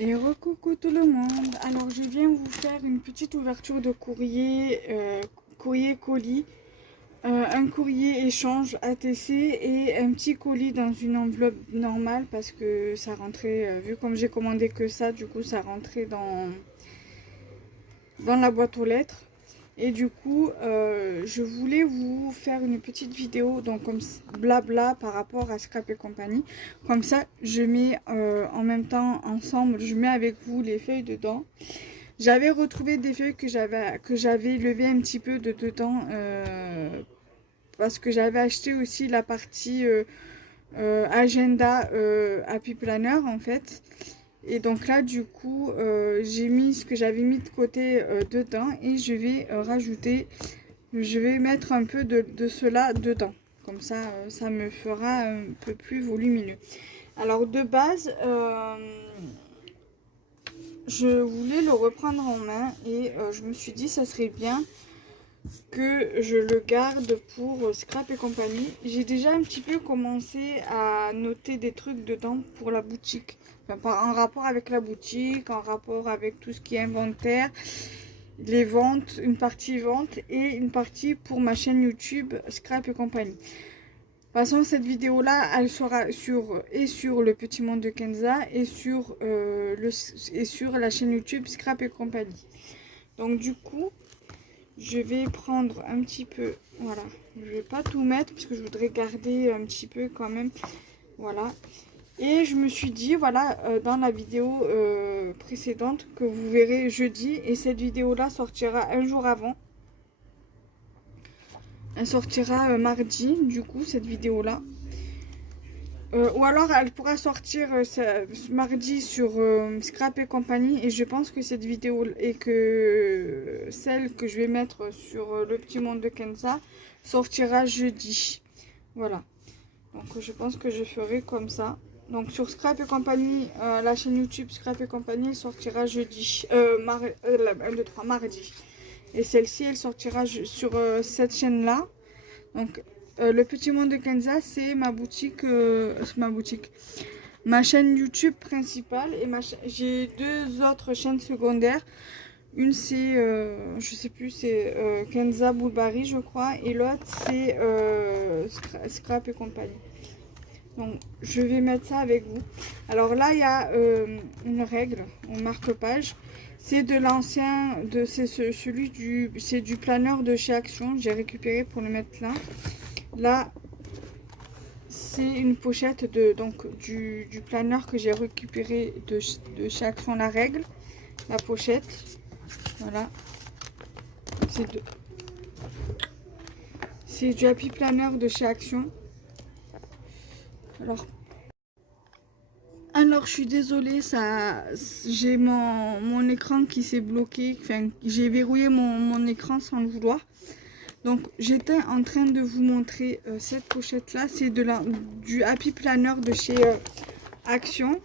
Et recoucou tout le monde. Alors je viens vous faire une petite ouverture de courrier, colis, un courrier échange ATC et un petit colis dans une enveloppe normale parce que ça rentrait, vu comme j'ai commandé que ça, du coup ça rentrait dans la boîte aux lettres. Et du coup, je voulais vous faire une petite vidéo, donc comme blabla par rapport à Scrap et compagnie. Comme ça, je mets en même temps ensemble, je mets avec vous les feuilles dedans. J'avais retrouvé des feuilles que j'avais levé un petit peu de dedans parce que j'avais acheté aussi la partie agenda Happy Planner en fait. Et donc là, du coup, j'ai mis ce que j'avais mis de côté dedans et je vais je vais mettre un peu de cela dedans. Comme ça, ça me fera un peu plus volumineux. Alors de base, je voulais le reprendre en main et je me suis dit ça serait bien que je le garde pour Scrap et compagnie. J'ai déjà un petit peu commencé à noter des trucs dedans pour la boutique. Enfin, en rapport avec la boutique, en rapport avec tout ce qui est inventaire, les ventes, une partie vente et une partie pour ma chaîne YouTube Scrap et compagnie. De toute façon, cette vidéo là, elle sera sur le petit monde de Kenza et sur la chaîne YouTube Scrap et compagnie. Donc du coup, je vais prendre un petit peu, voilà, je vais pas tout mettre parce que je voudrais garder un petit peu quand même, voilà. Et je me suis dit, voilà, dans la vidéo précédente que vous verrez jeudi, et cette vidéo là sortira un jour avant, elle sortira mardi du coup cette vidéo là. Ou alors elle pourra sortir mardi sur Scrap et compagnie, et je pense que cette vidéo et que celle que je vais mettre sur le petit monde de Kenza sortira jeudi. Voilà, donc je pense que je ferai comme ça. Donc sur Scrap et compagnie, la chaîne YouTube Scrap et compagnie, elle sortira jeudi, 1, 2, 3, mardi. Et celle-ci elle sortira sur cette chaîne là. Donc le petit monde de Kenza, c'est ma chaîne YouTube principale, et j'ai deux autres chaînes secondaires. Une c'est, je sais plus, c'est Kenza Boulbari je crois, et l'autre c'est Scrap et compagnie. Donc je vais mettre ça avec vous. Alors là il y a une règle, on marque-page. C'est de l'ancien, c'est du planeur de chez Action. J'ai récupéré pour le mettre là. Là, c'est une pochette du planeur que j'ai récupéré de chez Action La Règle. La pochette, voilà. C'est du Happy Planner de chez Action. Alors je suis désolée, j'ai mon écran qui s'est bloqué. Enfin, j'ai verrouillé mon écran sans le vouloir. Donc j'étais en train de vous montrer cette pochette là, c'est du Happy Planner de chez Action.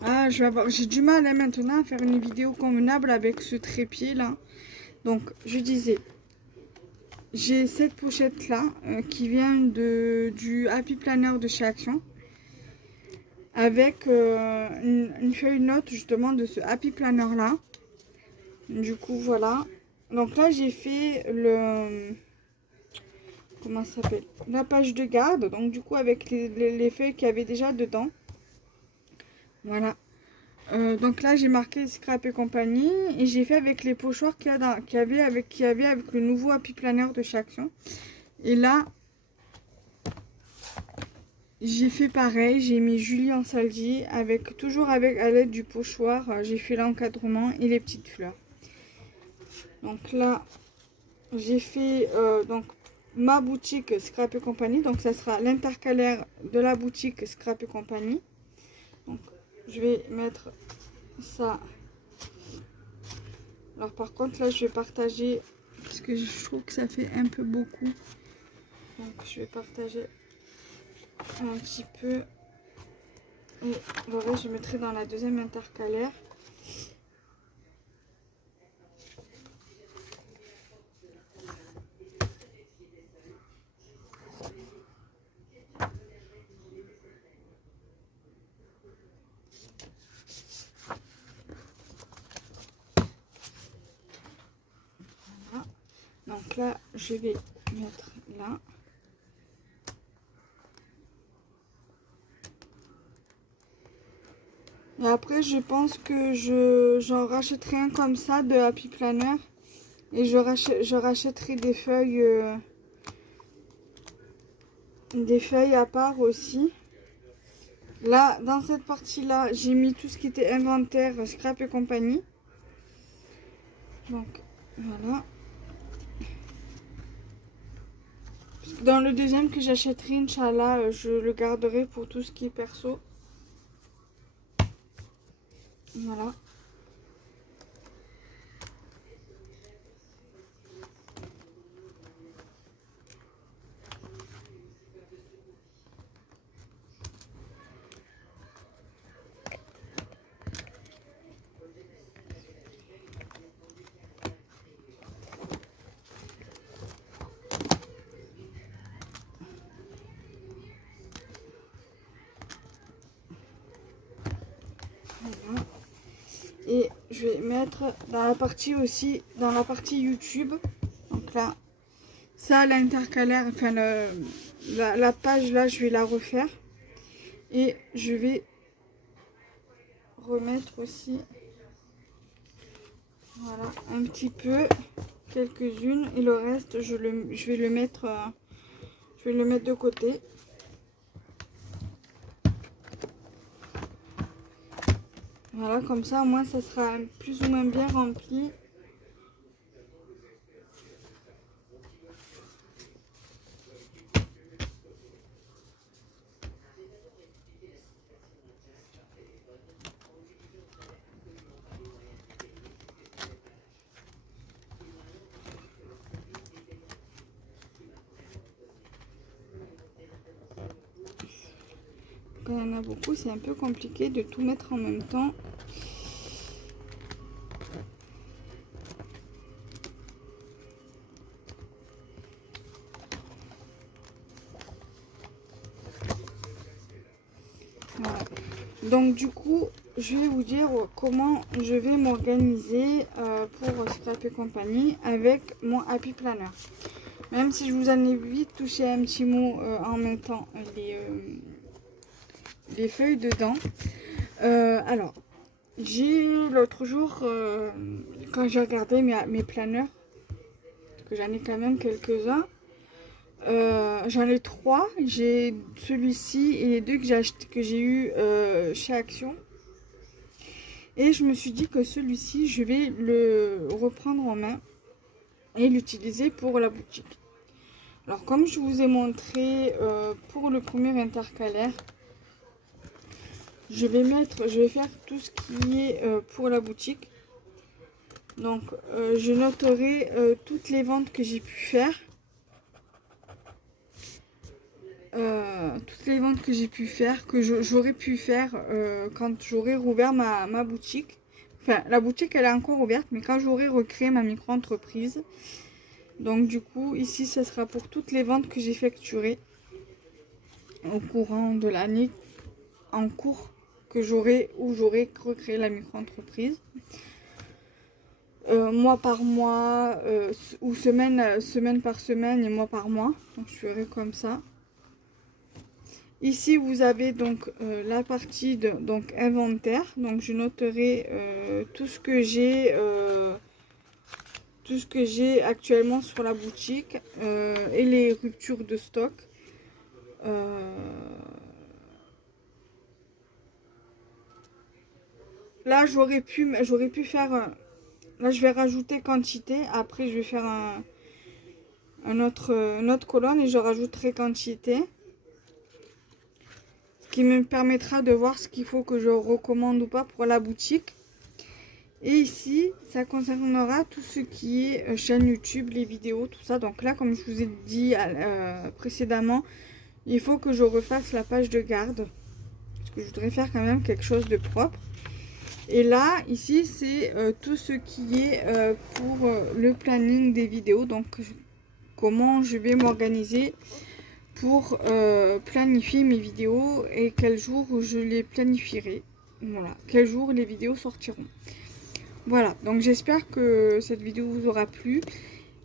Ah, j'ai du mal maintenant à faire une vidéo convenable avec ce trépied là. Donc je disais, j'ai cette pochette là qui vient du Happy Planner de chez Action, avec une feuille note justement de ce Happy Planner là. Du coup voilà. Donc là j'ai fait comment ça s'appelle, la page de garde, donc du coup avec les feuilles qu'il y avait déjà dedans. Voilà. Donc là j'ai marqué Scrap et compagnie, et j'ai fait avec les pochoirs qu'il y avait avec le nouveau Happy Planner de chez Action. Et là j'ai fait pareil, j'ai mis Julie en Saldi toujours à l'aide du pochoir, j'ai fait l'encadrement et les petites fleurs. Donc là j'ai fait donc ma boutique Scrap et compagnie, donc ça sera l'intercalaire de la boutique Scrap et compagnie. Donc je vais mettre ça. Alors par contre là je vais partager parce que je trouve que ça fait un peu beaucoup, donc je vais partager un petit peu, et le reste je mettrai dans la deuxième intercalaire. je vais mettre là. Et après, je pense que j'en rachèterai un comme ça de Happy Planner. Et je rachèterai des feuilles à part aussi. Là, dans cette partie-là, j'ai mis tout ce qui était inventaire, scrap et compagnie. Donc, voilà. Dans le deuxième que j'achèterai, Inch'Allah, je le garderai pour tout ce qui est perso. Voilà. Voilà. Et je vais mettre dans la partie aussi, dans la partie YouTube. Donc là, ça, l'intercalaire, enfin la page là, je vais la refaire. Et je vais remettre aussi, voilà, un petit peu, quelques-unes. Et le reste, je vais le mettre de côté. Voilà, comme ça, au moins, ça sera plus ou moins bien rempli. Quand il y en a beaucoup, c'est un peu compliqué de tout mettre en même temps. Voilà. Donc du coup, je vais vous dire comment je vais m'organiser pour Scrap et compagnie avec mon Happy Planner. Même si je vous en ai vite touché un petit mot en mettant les feuilles dedans. Alors, j'ai l'autre jour, quand j'ai regardé mes planeurs, parce que j'en ai quand même quelques-uns, j'en ai 3. J'ai celui-ci et les 2 que j'ai eu chez Action. Et je me suis dit que celui-ci, je vais le reprendre en main et l'utiliser pour la boutique. Alors, comme je vous ai montré pour le premier intercalaire, je vais faire tout ce qui est pour la boutique. Donc, je noterai toutes les ventes que j'ai pu faire. Toutes les ventes que j'ai pu faire, que j'aurais pu faire quand j'aurai rouvert ma boutique. Enfin, la boutique, elle est encore ouverte, mais quand j'aurai recréé ma micro-entreprise. Donc, du coup, ici, ce sera pour toutes les ventes que j'effectuerai au courant de l'année en cours que j'aurai recréé la micro-entreprise. Mois par mois ou semaine par semaine et mois par mois. Donc, je ferai comme ça. Ici, vous avez donc la partie de inventaire. Donc, je noterai tout ce que j'ai actuellement sur la boutique et les ruptures de stock. Là, j'aurais pu faire. Là, je vais rajouter quantité. Après, je vais faire une autre colonne et je rajouterai quantité. Qui me permettra de voir ce qu'il faut que je recommande ou pas pour la boutique. Et ici, ça concernera tout ce qui est chaîne YouTube, les vidéos, tout ça. Donc là, comme je vous ai dit précédemment, il faut que je refasse la page de garde. Parce que je voudrais faire quand même quelque chose de propre. Et là, ici, c'est tout ce qui est pour le planning des vidéos. Donc, comment je vais m'organiser pour planifier mes vidéos et quel jour je les planifierai. Voilà, quel jour les vidéos sortiront. Voilà, donc j'espère que cette vidéo vous aura plu.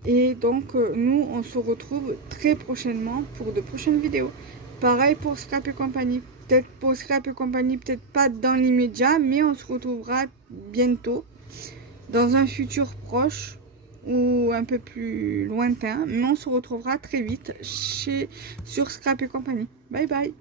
Et donc, nous, on se retrouve très prochainement pour de prochaines vidéos. Pareil pour Scrap et compagnie. Peut-être pour Scrap et compagnie, peut-être pas dans l'immédiat, mais on se retrouvera bientôt, dans un futur proche ou un peu plus lointain. Mais on se retrouvera très vite sur Scrap et compagnie. Bye bye!